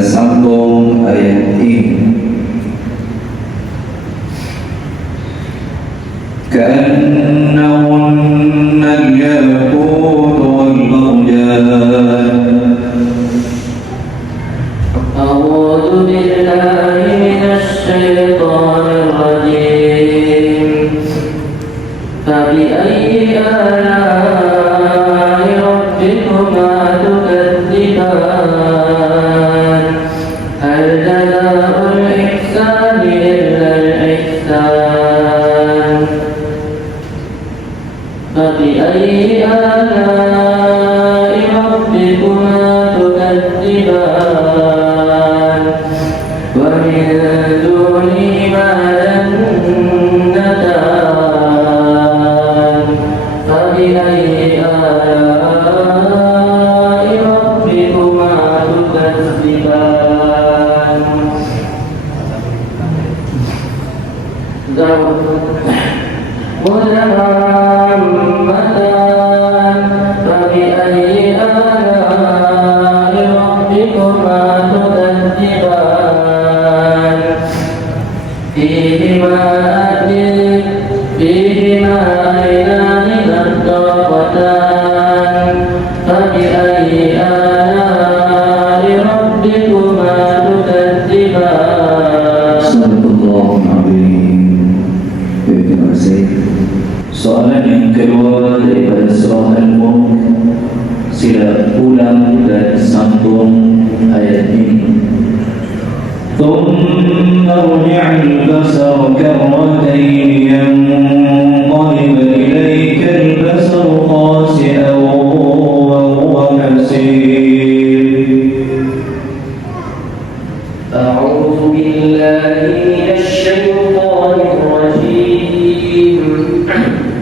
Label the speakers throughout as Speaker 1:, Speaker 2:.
Speaker 1: sambung ayat ini.
Speaker 2: Kan? Ele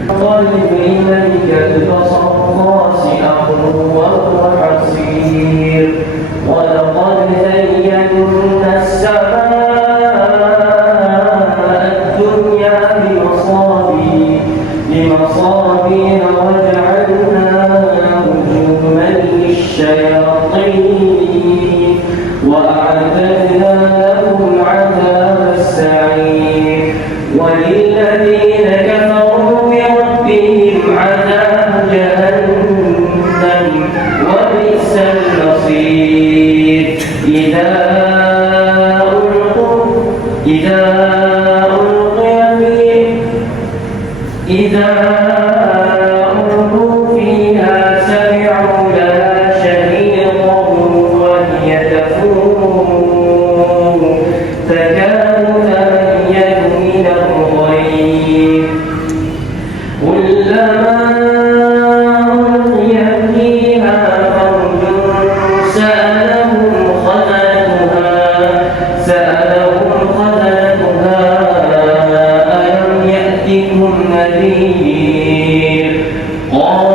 Speaker 3: قلب لمن كذب صراط more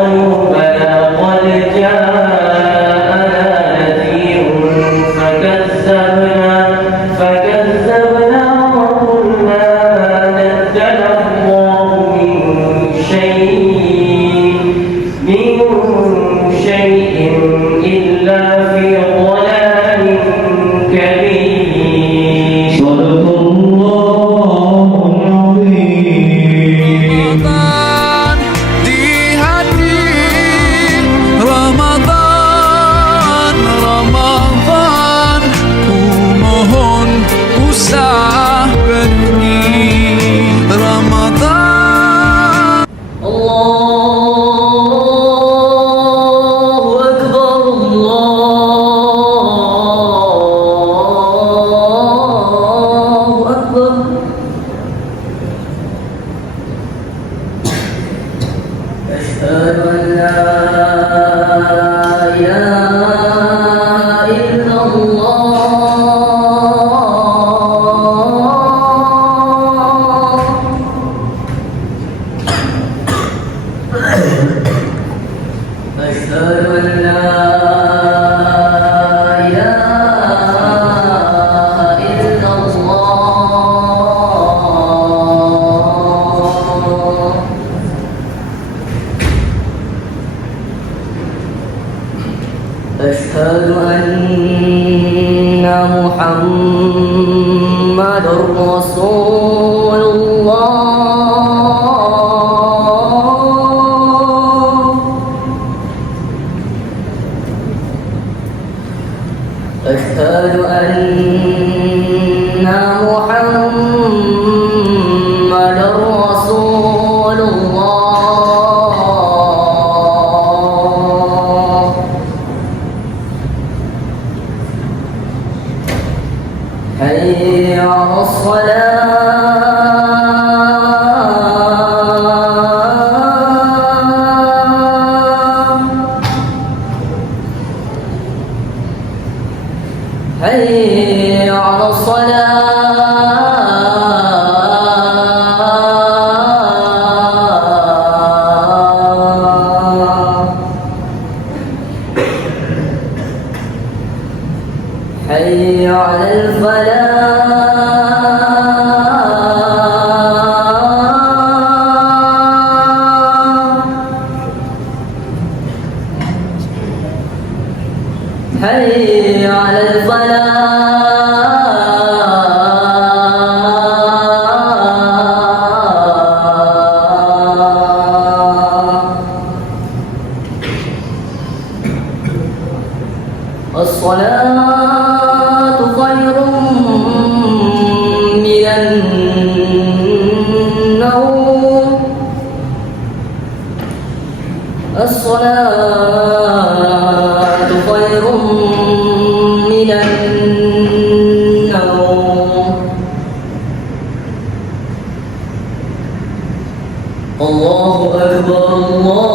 Speaker 3: الله أكبر الله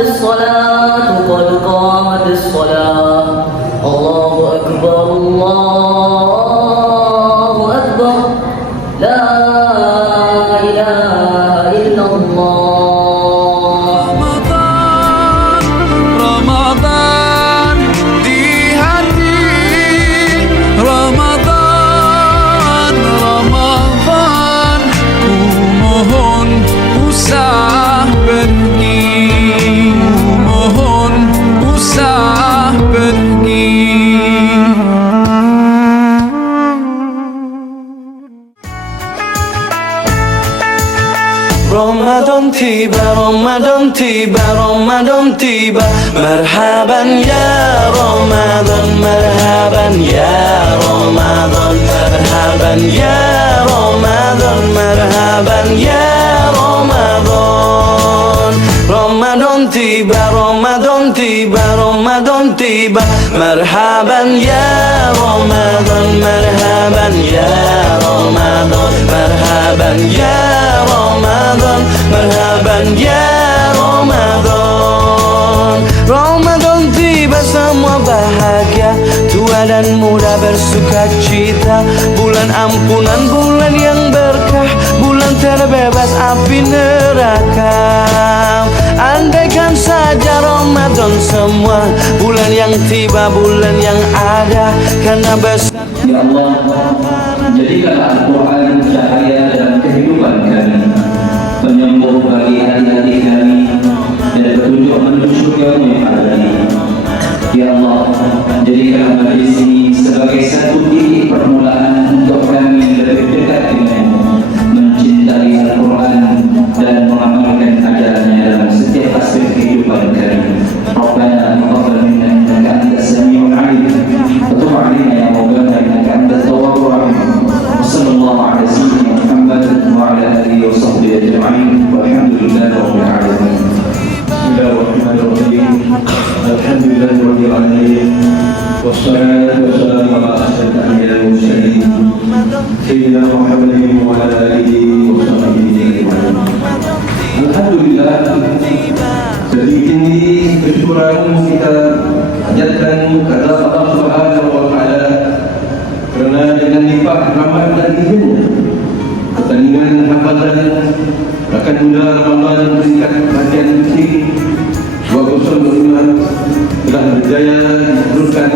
Speaker 3: الصلاة
Speaker 2: قد قامت
Speaker 4: تيبا رمضان تيبا مرحبا يا رمضان مرحبا يا رمضان مرحبا يا رمضان مرحبا يا رمضان رمضان تيبا رمضان تيبا رمضان تيبا مرحبا يا رمضان مرحبا يا رمضان مرحبا يا رمضان مرحبا يا dan muda bersuka cita. Bulan ampunan, bulan yang berkah Bulan terbebas api neraka. Andaikan saja Ramadan semua Bulan yang tiba, bulan yang ada Karena besar
Speaker 1: Ya Allah, jadikanlah Al-Quran cahaya dalam kehidupan kami. Penyembuh bagi hati-hati kami Dan petunjuk menuju yang abadi Ya Allah, jadikanlah majlis ini sebagai satu titik permulaan Untuk kami lebih dekat denganmu Mencintai Al-Quran dan mengamalkan ajarannya dalam
Speaker 5: الحمد لله رب العالمين والصلاة والسلام على أشرف الأنبياء والمرسلين سيدنا محمد وعلى آله وصحبه أجمعين الحمد لله sedikit ini kesyukuran kita hajatkan kepada Allah Subhanahu wa taala kerana dengan limpah rahmat dan izinnya pertandingan hafalan akan muda Ramadan peringkat bahagian kecil 205 telah berjaya diteruskan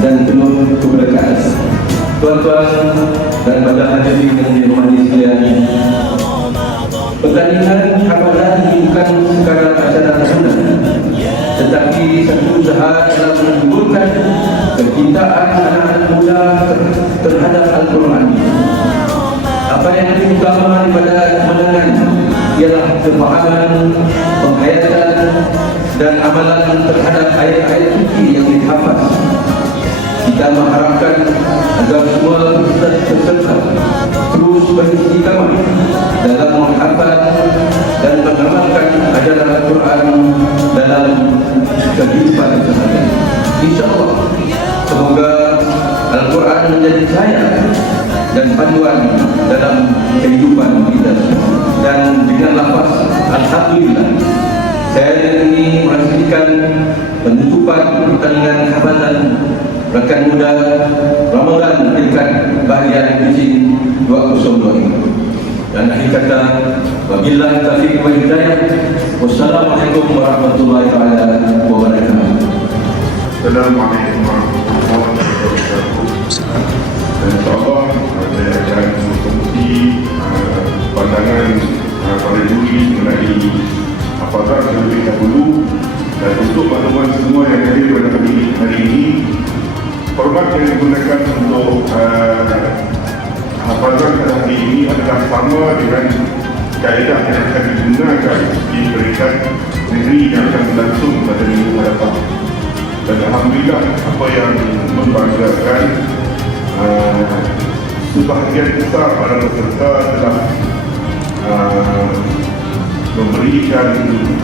Speaker 5: dan penuh keberkahan. Tuan-tuan dan pada hadirin yang dihormati sekalian, pertandingan hafalan ini bukan sekadar acara tahunan, tetapi satu usaha dalam menumbuhkan kecintaan anak-anak muda ter- terhadap Al-Quran. Apa yang lebih utama daripada kemenangan ialah kefahaman, penghayatan dan amalan terhadap ayat-ayat suci yang dihafaz. Kita mengharapkan agar semua peserta terus beristiqamah dalam menghafal dan mengamalkan ajaran Al-Quran dalam kehidupan sehari. InsyaAllah, semoga Al-Quran menjadi cahaya dan panduan dalam kehidupan kita dan dengan lafaz Alhamdulillah saya ini merasakan penutupan pertandingan hafalan rekan muda Ramadan tingkat bahagian kucing 202 ini. Dan akhir kata, wabillahi taufiq wal hidayah. Wassalamualaikum warahmatullahi wabarakatuh.
Speaker 6: Assalamualaikum warahmatullahi wabarakatuh. Dan insyaAllah saya akan uh, pandangan para juri mengenai apakah terlebih dahulu dan untuk makluman semua yang hadir pada hari, ini format yang digunakan untuk uh, pada hari ini adalah sama dengan kaedah yang akan digunakan di peringkat negeri yang akan berlangsung pada minggu hadapan. Dan Alhamdulillah apa yang membanggakan uh, sebahagian besar para peserta telah uh, memberikan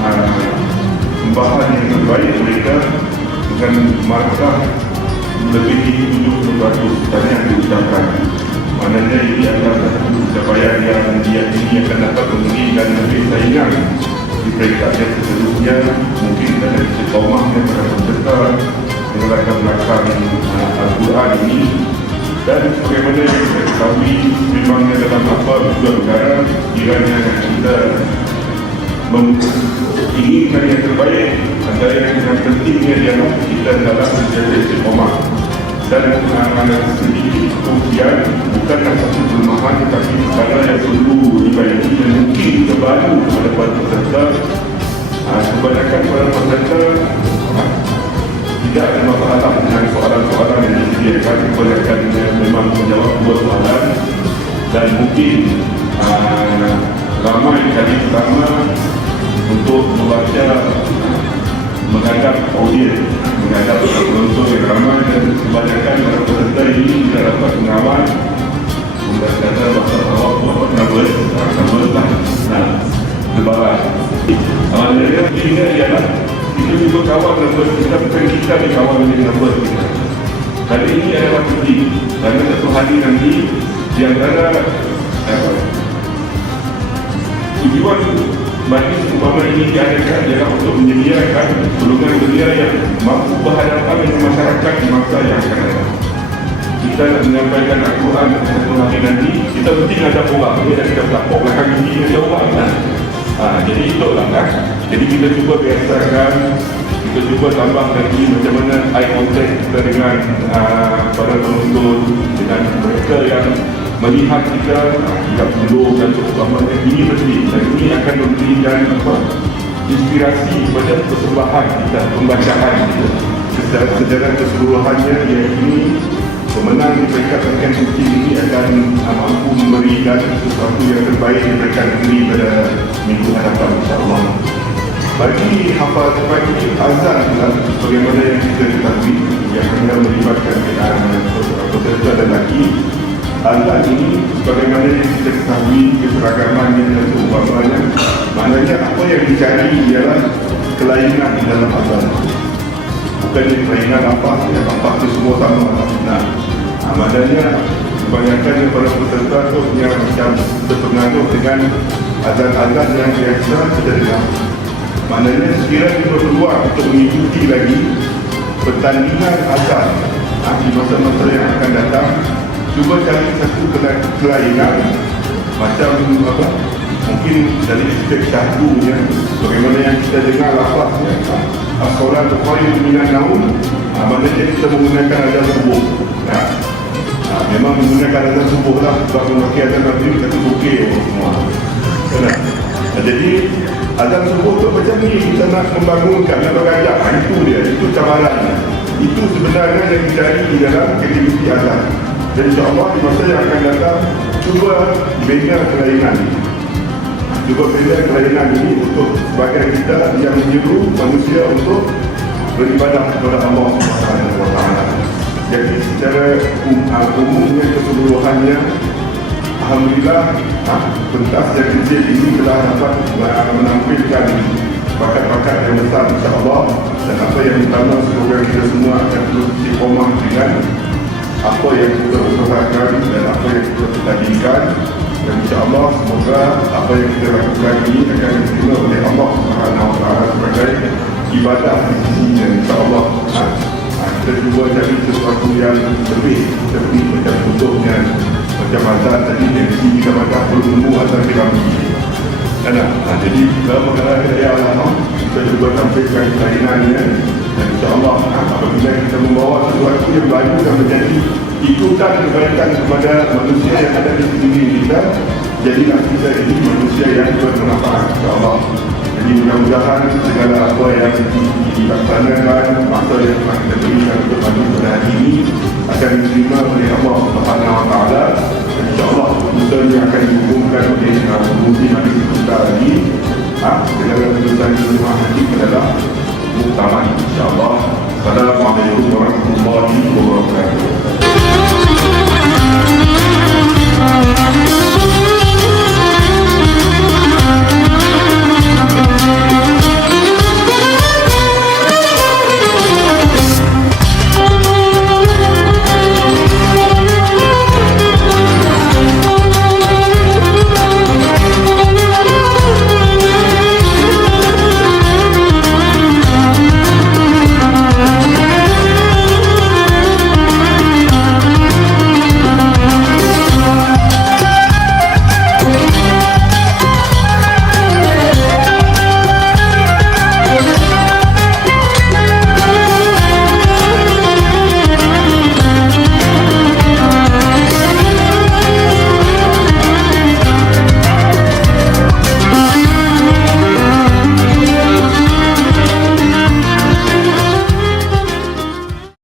Speaker 6: uh, yang terbaik mereka dengan markah lebih 70% dari yang diucapkan. Maknanya ini adalah satu pencapaian yang diyakini akan dapat memberikan lebih saingan di peringkat yang seterusnya mungkin ada istiqomahnya pada peserta menggunakan belakang uh, Al-Quran ini dan sebagaimana yang kita ketahui memangnya dalam apa dua negara kiranya kita menginginkan yang terbaik antara yang yang pentingnya kita dalam menjaga istiqomah dan uh, sedikit kemudian bukanlah satu kelemahan tetapi perkara yang perlu dibaiki dan mungkin terbaru kepada para peserta uh, kebanyakan para peserta tidak ada masalah dengan soalan-soalan yang disediakan. Kebanyakan yang memang menjawab dua soalan dan mungkin uh, ramai kali pertama untuk membaca menghadap audiens menghadap penonton yang ramai dan kebanyakan para peserta ini tidak dapat mengawal kata bahasa awak buat nervous Nervous lah Nah, lebaran. Maksudnya kita ialah Kita juga kawal nervous kita Bukan kita yang kawal dengan nervous kita Hari ini adalah penting Kerana satu hari nanti Di antara apa, Tujuan majlis umpama ini diadakan ialah untuk menyediakan golongan belia yang mampu berhadapan dengan masyarakat di masa yang akan datang. Kita nak menyampaikan Al-Quran satu hari nanti, kita mesti ada orang. Dia dah kita pelapor belakang ini ada orang kan. Ha, jadi itulah kan. Jadi kita cuba biasakan, kita cuba tambah lagi macam mana eye contact kita dengan uh, para penonton, dengan mereka yang melihat kita tidak perlu dan umpamanya ini penting dan ini akan memberikan apa inspirasi kepada persembahan kita pembacaan kita. Secara, secara keseluruhannya yang ini pemenang di peringkat peringkat suci ini akan mampu memberikan sesuatu yang terbaik di peringkat negeri pada minggu hadapan insyaAllah. Bagi hafal bagi azan lah, bagaimana yang kita ketahui yang akan melibatkan uh, peserta dan lagi Azan ini sebagaimana yang kita ketahui keseragamannya dan seumpamanya Maknanya apa yang dicari ialah kelainan di dalam azan Bukan kelainan apa, ya apa itu semua sama. Nah, maknanya kebanyakan daripada peserta tu yang macam terpengaruh dengan azan-azan yang biasa kita dengar. Maknanya sekiranya berpeluang untuk mengikuti lagi pertandingan azan di masa-masa yang akan datang cuba cari satu kela- kelainan. Macam apa? Mungkin dari aspek syahdunya bagaimana yang kita dengar lafaznya as-solat khairu minan naum ha, maknanya kita menggunakan azan subuh. Ha. Ha, memang menggunakan azan subuh lah. Sebab memakai azan maghrib kita orang semua. Kena. Jadi azan subuh tu macam ni kita nak membangunkan nak bergajak ha, itu dia itu cabarannya itu sebenarnya yang dicari di dalam aktiviti azan dan insyaAllah di masa yang akan datang cuba bina kelainan cuba bina kelainan ini untuk sebagai kita yang menyuruh manusia untuk beribadah kepada Allah Subhanahu Taala. Jadi secara um, umumnya keseluruhannya Alhamdulillah ha, pentas yang kecil ini telah dapat menampilkan bakat-bakat yang besar insyaAllah dan apa yang utama semoga kita semua akan terus istiqomah dengan apa yang kita usahakan dan apa yang kita tadingkan dan insyaAllah semoga apa yang kita lakukan ini akan diterima oleh Allah Taala sebagai ibadah di sisinya insyaAllah ha, ha, kita cuba cari sesuatu yang lebih seperti macam contohnya macam azan tadi yang sini kita baca belum nemu azan piramid Ada. Ha, jadi dalam perkara kita Allah kita cuba tampilkan kelainannya dan insyaAllah apabila kita membawa sesuatu yang baru dan menjadi ikutan kebaikan kepada manusia yang ada di sekeliling kita jadilah kita ini manusia yang bermanfaat insyaAllah. Jadi mudah-mudahan segala apa yang dilaksanakan masa yang telah kita berikan maju pada hari ini akan diterima oleh Allah Subhanahu Wa Taala. insyaAllah keputusan yang akan dihukumkan oleh pengundi hari kita lagi ha, dengan keputusan di rumah haji adalah muktamad insyaAllah. Assalamualaikum warahmatullahi wabarakatuh